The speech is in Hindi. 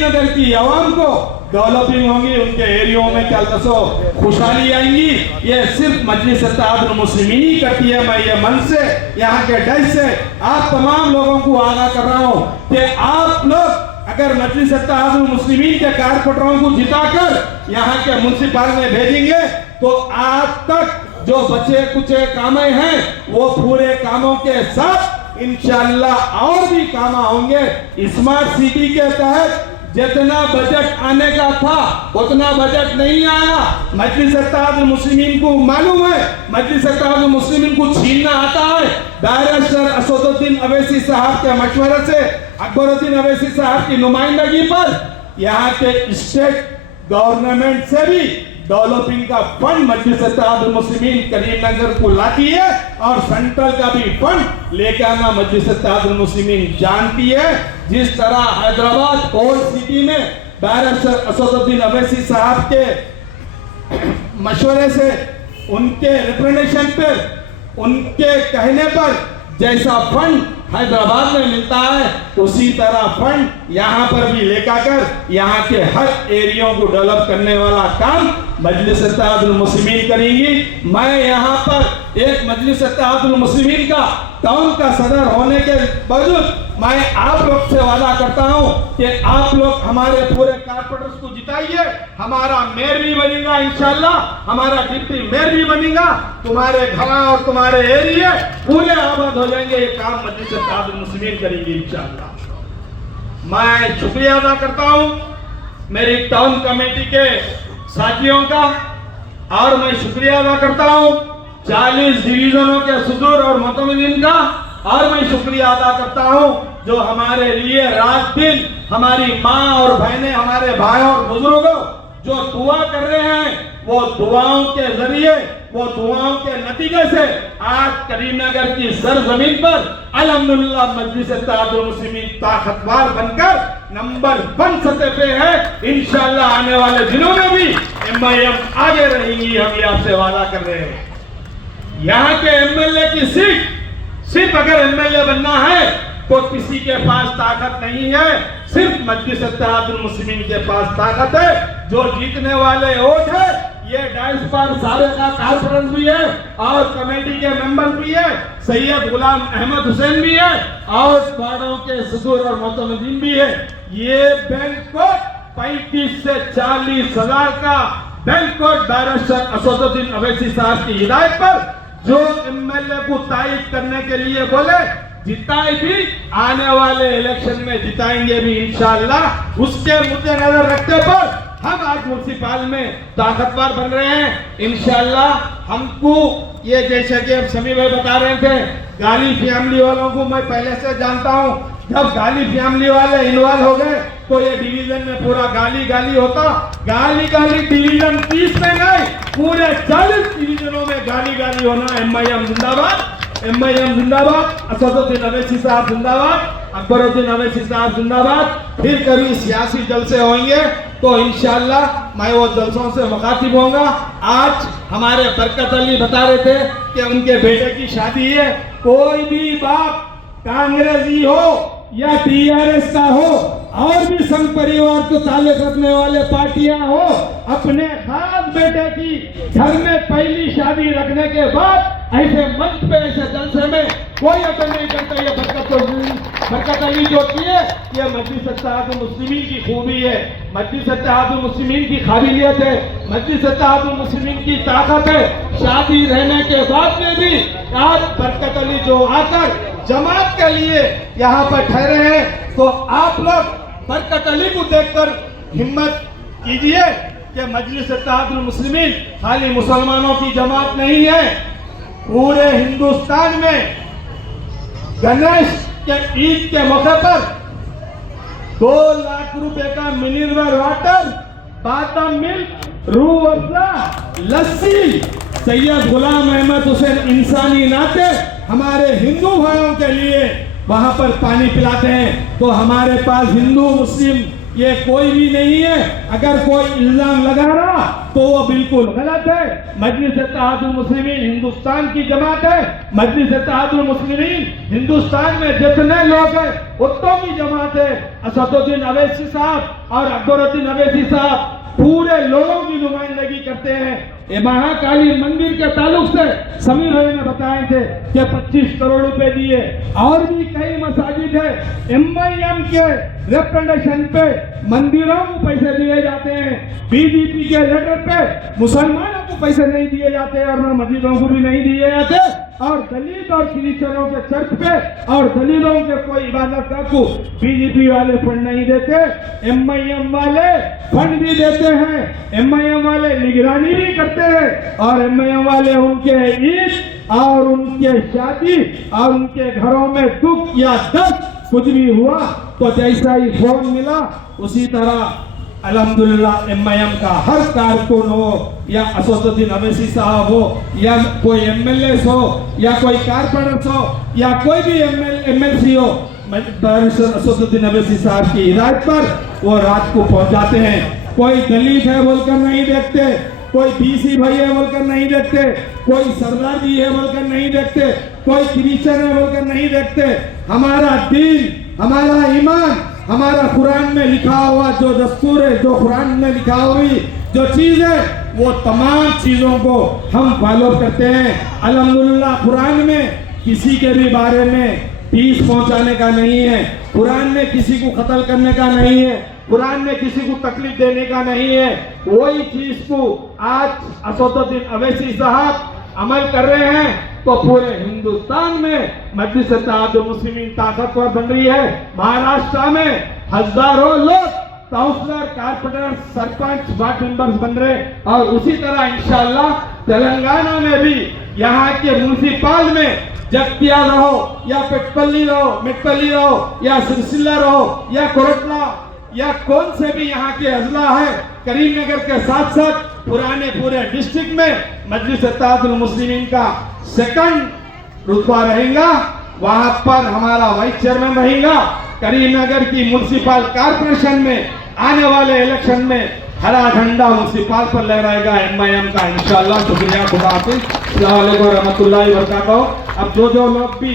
श्रीनगर की आवाम को डेवलपिंग होंगी, उनके एरियो में क्या दसो खुशहाली आएंगी। ये सिर्फ मजलिस इत्तेहादुल मुस्लिमीन ही करती है। मैं ये मन से यहाँ के डर से आप तमाम लोगों को आगाह कर रहा हूँ कि आप लोग अगर मजलिस इत्तेहादुल मुस्लिमीन के कारपोरेटरों को जिताकर यहाँ के म्युनिसिपल में भेजेंगे तो आज तक जो बचे कुचे कामें हैं वो पूरे कामों के साथ इंशाअल्लाह और भी काम होंगे। स्मार्ट सिटी के तहत जितना बजट आने का था उतना बजट नहीं आया। मजलिस इत्तेहादुल मुस्लिमीन को मालूम है, मजलिस इत्तेहादुल मुस्लिमीन को छीनना आता है। बैरिस्टर असदुद्दीन अवैसी साहब के मशवरे से, अकबरुद्दीन अवैसी साहब की नुमाइंदगी पर यहाँ के स्टेट गवर्नमेंट से भी डेवलपिंग का फंड मजलिस इत्तेहादुल मुस्लिमीन करीमनगर को लाती है और सेंट्रल का भी फंड लेकर आना मजलिस इत्तेहादुल मुस्लिमीन जानती है। जिस तरह हैदराबाद ओल्ड सिटी में बैरिस्टर असदुद्दीन अवैसी साहब के मशवरे से, उनके रिप्रेजेंटेशन पर, उनके कहने पर जैसा फंड हैदराबाद में मिलता है उसी तरह फंड यहाँ पर भी लेकर यहाँ के हर एरियो को डेवलप करने वाला काम मजलिस इत्तेहादुल मुस्लिमीन करेंगी। मैं यहाँ पर एक मजलिस इत्तेहादुल मुस्लिमीन का टाउन का सदर होने के बावजूद मैं आप लोग से वादा करता हूँ कि आप लोग हमारे पूरे कारपोरेटर्स को जिताइए। हमारा मेयर भी बनेगा इंशाल्लाह, हमारा डिप्टी मेयर भी बनेगा, तुम्हारे घर और तुम्हारे एरिया पूरे आबाद हो जाएंगे। ये काम मजलिस इत्तेहादुल मुस्लिमीन करेंगे इंशाल्लाह। मैं शुक्रिया अदा करता हूँ मेरी टाउन कमेटी के साथियों का और मैं शुक्रिया अदा करता हूँ 40 डिवीजनों के सदर और मुतमिन का, और मैं शुक्रिया अदा करता हूँ जो हमारे लिए रात दिन हमारी माँ और बहनें, हमारे भाई और बुजुर्गों जो दुआ कर रहे हैं, वो दुआओं के जरिए, वो दुआओं के नतीजे से आज करीमनगर की सरजमीन पर अल्हम्दुलिल्लाह मजलिस इत्तेहादुल मुस्लिमीन ताकतवर बनकर नंबर 1 सतह पे है। इंशाअल्लाह आने वाले दिनों में भी MIM आगे रहेगी, हम ये आपसे वादा कर रहे हैं। यहाँ के MLA की सीट सिर्फ अगर MLA बनना है तो किसी के पास ताकत नहीं है, सिर्फ मजलिस इत्तेहादुल मुस्लिमीन के पास ताकत है। जो जीतने वाले वोट है ये डाइस पर सारे का कारपोरेटर भी है और कमेटी के मेंबर भी है, सैयद गुलाम अहमद हुसैन भी है और वार्डों के सदर और मुतमिन भी है। ये बैंकॉट 35 से 40 हजार का बैंकॉट बैरिस्टर असदुद्दीन अवैसी साहब की हिदायत पर जो MLA को तायद करने के लिए बोले, जिताए भी, आने वाले इलेक्शन में जिताएंगे भी इंशाअल्लाह। उसके मद्देनजर रखते पर हम आज म्युनिसिपल में ताकतवर बन रहे हैं इंशाअल्लाह। हमको ये जैसे कि अब समी भाई बता रहे थे, गाली फैमिली वालों को मैं पहले से जानता हूँ। जब गाली फैमिली वाले इन्वॉल्व हो गए तो ये डिवीजन में पूरा गाली गाली होता। गाली गाली डिवीजन 30 में नहीं, पूरे 40 डिवीजनों में गाली गाली होना। MIM जिंदाबाद, MIM जिंदाबाद, असदुद्दीन अवैसी साहब जिंदाबाद, अकबरुद्दीन अवैसी साहब जिंदाबाद। फिर कभी सियासी जलसे होंगे तो इंशाअल्लाह मैं वो जलसों से मुखातिब होऊंगा। आज हमारे बरकत अली बता रहे थे कि उनके बेटे की शादी है। कोई भी बाप कांग्रेसी हो या TRS का हो और भी संघ परिवार को ताल्लुक रखने वाले पार्टियां हो, अपने खास बेटे की घर में पहली शादी रखने के बाद ऐसे मंच पे, ऐसे जलसे में कोई अटेंड नहीं करता। ये बरकत अली जो की है ये मजलिस इत्तेहादुल मुस्लिमीन की खूबी है, मजलिस इत्तेहादुल मुस्लिमीन की काबिलियत है, मजलिस इत्तेहादुल मुस्लिमीन की ताकत है। शादी रहने के बाद में भी आज बरकत अली जो आकर जमात के लिए यहाँ पर ठहरे हैं, तो आप लोग बरकत अली को देखकर हिम्मत कीजिए कि मजलिस इत्तेहादुल मुस्लिमीन खाली मुसलमानों की जमात नहीं है। पूरे हिंदुस्तान में गणेश के ईद के मौके पर 2 लाख रुपए का मिनरल वाटर, बादाम मिल्क, रूह अफ़ज़ा, लस्सी सैयद गुलाम अहमद हुसैन इंसानी नाते हमारे हिंदू भाइयों के लिए वहां पर पानी पिलाते हैं। तो हमारे पास हिंदू मुस्लिम ये कोई भी नहीं है। अगर कोई इल्जाम लगा रहा तो वो बिल्कुल गलत है। मजलिस इत्तेहादुल मुस्लिमीन हिंदुस्तान की जमात है। मजलिस इत्तेहादुल मुस्लिमीन हिंदुस्तान में जितने लोग हैं उतनों की जमात है। असदुद्दीन अवैसी साहब और अकबरुद्दीन अवैसी साहब पूरे लोगों की नुमाइंदगी करते हैं। ये महाकाली मंदिर के ताल्लुक से समीर भाई ने बताए थे कि 25 करोड़ रुपए दिए। और भी कई मसाजिद है MIM के रिप्रेजेंटेशन पे मंदिरों को पैसे दिए जाते हैं। BJP के लेटर पे मुसलमानों को पैसे नहीं दिए जाते और न मस्जिदों को भी नहीं दिए जाते। और दलित और क्रिश्चियनों के चर्च पे और दलितों के कोई इबादत गाह को BJP वाले फंड नहीं देते। MIM वाले फंड भी देते हैं। MIM वाले निगरानी भी करते हैं। और MIM वाले उनके ईद और उनके शादी और उनके घरों में दुख या दर्द कुछ भी हुआ तो जैसा ही फोन मिला उसी तरह अल्हम्दुलिल्लाह MIM का हर कारकुन हो या असदुद्दीन अवैसी साहब हो या कोई MLA हो या कोई कारपोरेटर हो या कोई भी MLC हो, असदुद्दीन अवैसी साहब की हिदायत पर वो रात को पहुंच जाते हैं। कोई दलित है बोलकर नहीं देखते, कोई BC भाई है बोलकर नहीं देखते, कोई सरदार जी है बोलकर नहीं देखते, कोई क्रिश्चियन है बोलकर नहीं देखते। हमारा दीन, हमारा ईमान, हमारा कुरान में लिखा हुआ जो दस्तूर है, जो कुरान में लिखा हुई जो चीज है, वो तमाम चीजों को हम फॉलो करते हैं। अल्हम्दुलिल्लाह कुरान में किसी के भी बारे में ठेस पहुंचाने का नहीं है, कुरान में किसी को कत्ल करने का नहीं है, कुरान में किसी को तकलीफ देने का नहीं है। वही चीज को आज असदुद्दीन अवैसी साहब अमल कर रहे हैं तो पूरे हिंदुस्तान में मजलिस इत्तेहादुल मुस्लिमीन ताकतवर बन रही है। महाराष्ट्र में हजारों लोग councillor, corporator, sarpanch, ward members बन रहे और उसी तरह इंशाअल्लाह तेलंगाना में भी यहाँ के म्युनिसिपल में जगतिया रहो या पेटपल्ली रहो या सिरसिल्ला रहो या कोरटला या कौन से भी यहाँ के अजला है, करीमनगर के साथ साथ पूरे डिस्ट्रिक्ट में मजलिस इत्तेहादुल मुस्लिमीन का सेकंड रुतबा रहेगा। वहां पर हमारा वाइस चेयरमैन रहेगा। करीमनगर की म्युनिसिपल कॉर्पोरेशन में आने वाले इलेक्शन में हरा झंडा म्युनिसिपल पर लहराएगा MIM का इंशाअल्लाह। शुक्रिया, खुदा हाफिज़, अस्सलाम वालेकुम रहमतुल्लाहि व बरकातहू। अब जो लोग भी